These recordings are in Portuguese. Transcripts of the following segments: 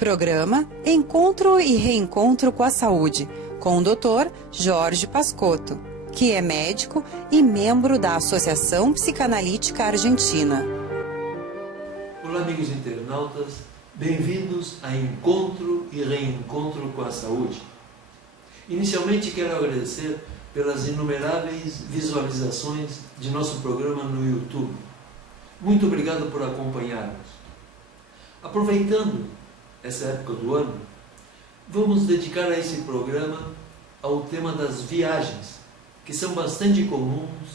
Programa Encontro e Reencontro com a Saúde, com o Dr. Jorge Pascotto, que é médico e membro da Associação Psicanalítica Argentina. Olá, amigos internautas, bem-vindos a Encontro e Reencontro com a Saúde. Inicialmente quero agradecer pelas inumeráveis visualizações de nosso programa no YouTube. Muito obrigado por acompanhar-nos. Aproveitando essa época do ano, vamos dedicar a esse programa ao tema das viagens, que são bastante comuns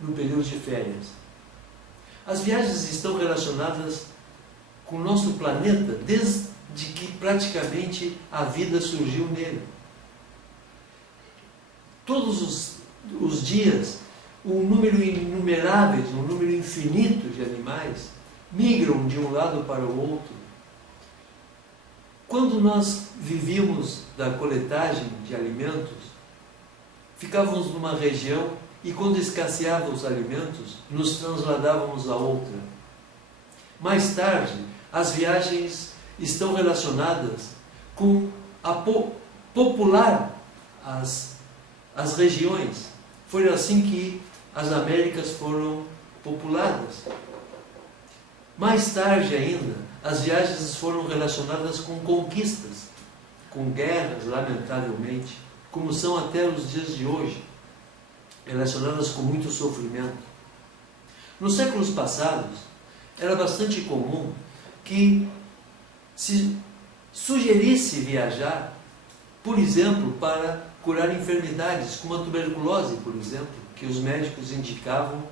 no período de férias. As viagens estão relacionadas com o nosso planeta desde que praticamente a vida surgiu nele. Todos os dias, um número inumerável, um número infinito de animais migram de um lado para o outro. Quando nós vivíamos da coletagem de alimentos, ficávamos numa região e quando escasseavam os alimentos, nos transladávamos a outra. Mais tarde, as viagens estão relacionadas com a popular as regiões. Foi assim que as Américas foram populadas. Mais tarde ainda, as viagens foram relacionadas com conquistas, com guerras, lamentavelmente, como são até os dias de hoje, relacionadas com muito sofrimento. Nos séculos passados, era bastante comum que se sugerisse viajar, por exemplo, para curar enfermidades, como a tuberculose, por exemplo, que os médicos indicavam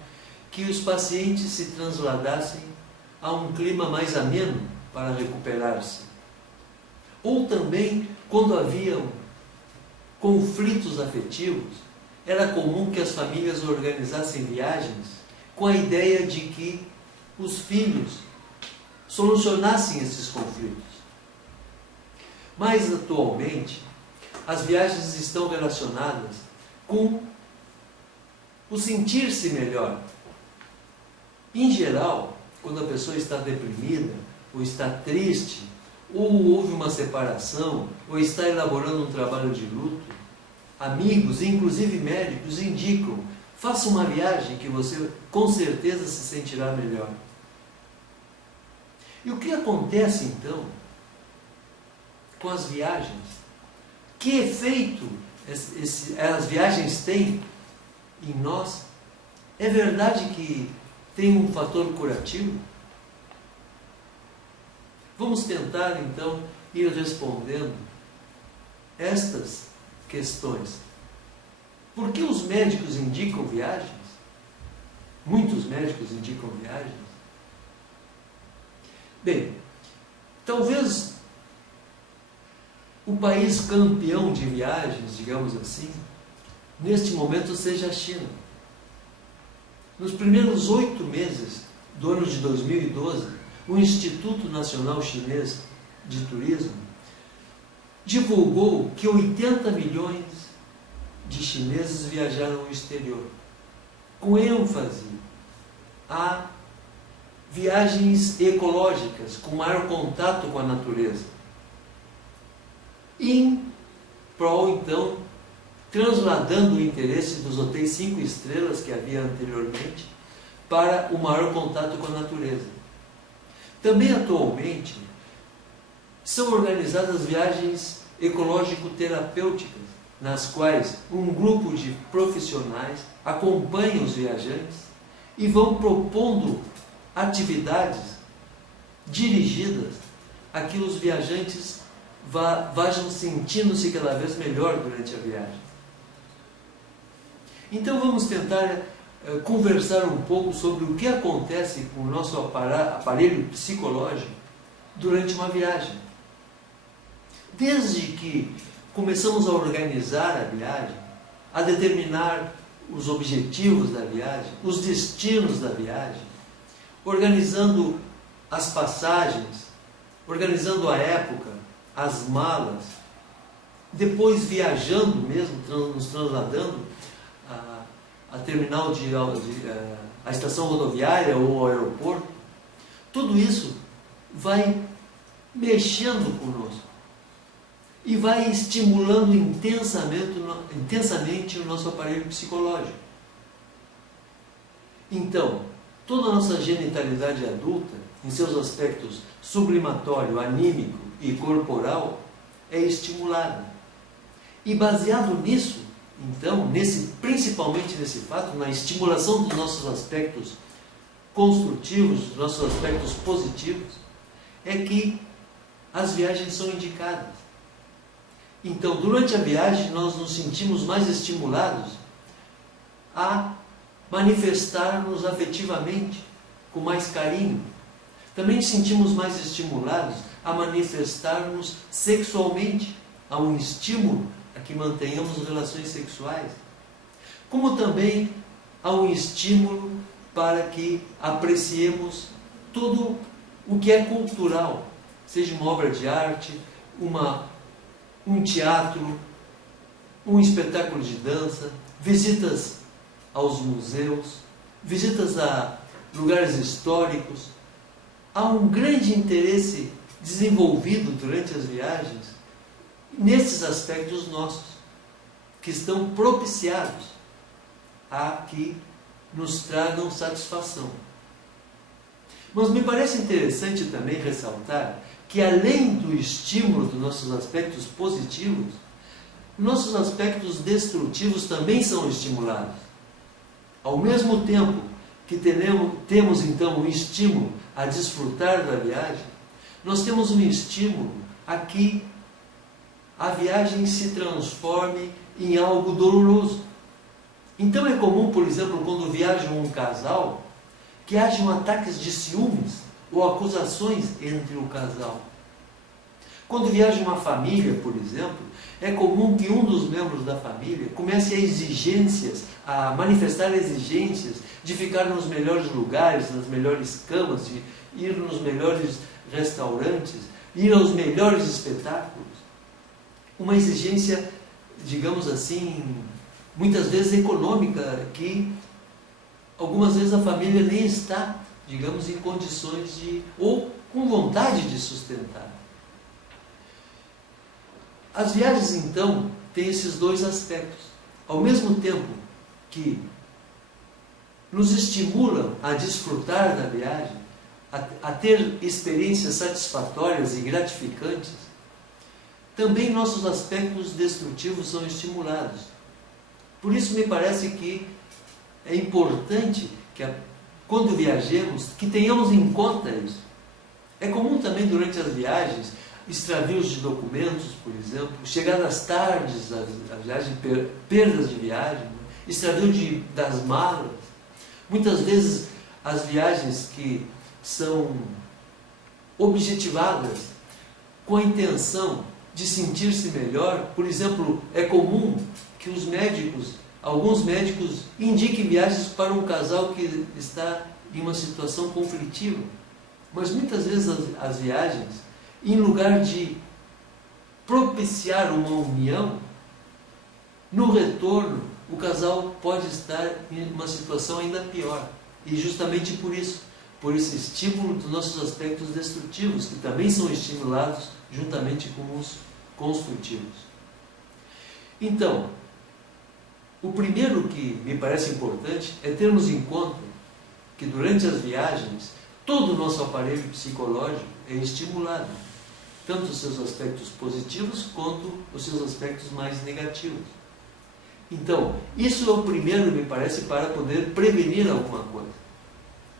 que os pacientes se transladassem a um clima mais ameno para recuperar-se. Ou também, quando haviam conflitos afetivos, era comum que as famílias organizassem viagens com a ideia de que os filhos solucionassem esses conflitos. Mas, atualmente, as viagens estão relacionadas com o sentir-se melhor. Em geral, quando a pessoa está deprimida, ou está triste, ou houve uma separação, ou está elaborando um trabalho de luto, amigos, inclusive médicos, indicam: faça uma viagem que você com certeza se sentirá melhor. E o que acontece então com as viagens? Que efeito as viagens têm em nós? É verdade que tem um fator curativo? Vamos tentar então ir respondendo estas questões. Por que os médicos indicam viagens? Muitos médicos indicam viagens. Bem, talvez o país campeão de viagens, digamos assim, neste momento seja a China. Nos primeiros 8 meses do ano de 2012, o Instituto Nacional Chinês de Turismo divulgou que 80 milhões de chineses viajaram ao exterior, com ênfase a viagens ecológicas, com maior contato com a natureza. Em prol, então, transladando o interesse dos hotéis 5 estrelas que havia anteriormente para o maior contato com a natureza. Também atualmente são organizadas viagens ecológico-terapêuticas, nas quais um grupo de profissionais acompanham os viajantes e vão propondo atividades dirigidas a que os viajantes vajam sentindo-se cada vez melhor durante a viagem. Então vamos tentar conversar um pouco sobre o que acontece com o nosso aparelho psicológico durante uma viagem. Desde que começamos a organizar a viagem, a determinar os objetivos da viagem, os destinos da viagem, organizando as passagens, organizando a época, as malas, depois viajando mesmo, nos transladando a terminal a estação rodoviária ou ao aeroporto, tudo isso vai mexendo conosco e vai estimulando intensamente o nosso aparelho psicológico. Então, toda a nossa genitalidade adulta, em seus aspectos sublimatório, anímico e corporal, é estimulada. E baseado nisso, então, principalmente nesse fato, na estimulação dos nossos aspectos construtivos, dos nossos aspectos positivos, é que as viagens são indicadas. Então, durante a viagem, nós nos sentimos mais estimulados a manifestar-nos afetivamente, com mais carinho. Também nos sentimos mais estimulados a manifestar-nos sexualmente, a um estímulo a que mantenhamos relações sexuais. Como também há um estímulo para que apreciemos tudo o que é cultural, seja uma obra de arte, um teatro, um espetáculo de dança, visitas aos museus, visitas a lugares históricos. Há um grande interesse desenvolvido durante as viagens nesses aspectos nossos, que estão propiciados a que nos tragam satisfação. Mas me parece interessante também ressaltar que, além do estímulo dos nossos aspectos positivos, nossos aspectos destrutivos também são estimulados. Ao mesmo tempo que temos então um estímulo a desfrutar da viagem, nós temos um estímulo a que a viagem se transforme em algo doloroso. Então é comum, por exemplo, quando viaja um casal, que hajam ataques de ciúmes ou acusações entre o casal. Quando viaja uma família, por exemplo, é comum que um dos membros da família comece a manifestar exigências de ficar nos melhores lugares, nas melhores camas, de ir nos melhores restaurantes, ir aos melhores espetáculos. Uma exigência, digamos assim, muitas vezes econômica, que algumas vezes a família nem está, digamos, em condições ou com vontade de sustentar. As viagens, então, têm esses dois aspectos. Ao mesmo tempo que nos estimulam a desfrutar da viagem, a ter experiências satisfatórias e gratificantes, também nossos aspectos destrutivos são estimulados. Por isso me parece que é importante que, quando viajemos, que tenhamos em conta isso. É comum também durante as viagens, extravios de documentos, por exemplo, chegadas tardes à viagem, perdas de viagem, extravio das malas. Muitas vezes as viagens que são objetivadas com a intenção de sentir-se melhor, por exemplo, é comum que alguns médicos indiquem viagens para um casal que está em uma situação conflitiva. Mas muitas vezes as viagens, em lugar de propiciar uma união, no retorno o casal pode estar em uma situação ainda pior. E justamente por esse estímulo dos nossos aspectos destrutivos, que também são estimulados juntamente com os construtivos. Então, o primeiro que me parece importante é termos em conta que durante as viagens todo o nosso aparelho psicológico é estimulado, tanto os seus aspectos positivos quanto os seus aspectos mais negativos. Então, isso é o primeiro, me parece, para poder prevenir alguma coisa,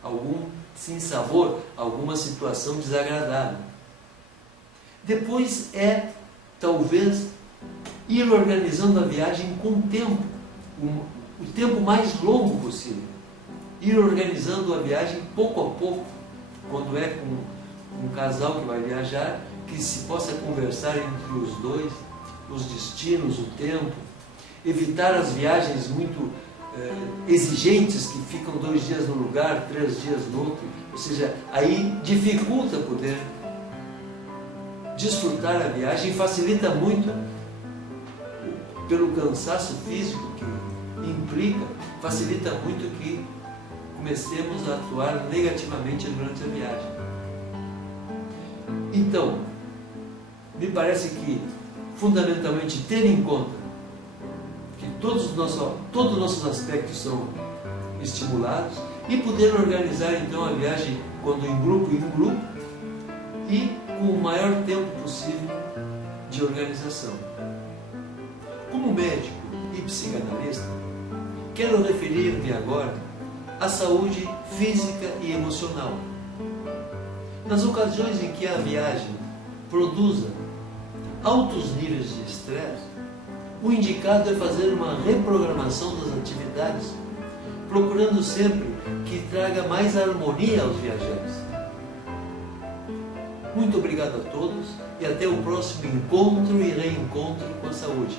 algum sinsabor, alguma situação desagradável. Depois talvez, ir organizando a viagem com tempo, o tempo mais longo possível. Ir organizando a viagem pouco a pouco, quando é com um casal que vai viajar, que se possa conversar entre os dois, os destinos, o tempo, evitar as viagens muito exigentes, que ficam 2 dias num lugar, 3 dias no outro, ou seja, aí dificulta poder desfrutar a viagem, facilita muito pelo cansaço físico que implica, facilita muito que comecemos a atuar negativamente durante a viagem. Então, me parece que, fundamentalmente, ter em conta que todos os nossos aspectos são estimulados e poder organizar, então, a viagem, quando em grupo, e com o maior tempo possível de organização. Como médico e psicanalista, quero referir-me agora à saúde física e emocional. Nas ocasiões em que a viagem produza altos níveis de estresse, o indicado é fazer uma reprogramação das atividades, procurando sempre que traga mais harmonia aos viajantes. Muito obrigado a todos e até o próximo encontro e reencontro com a saúde.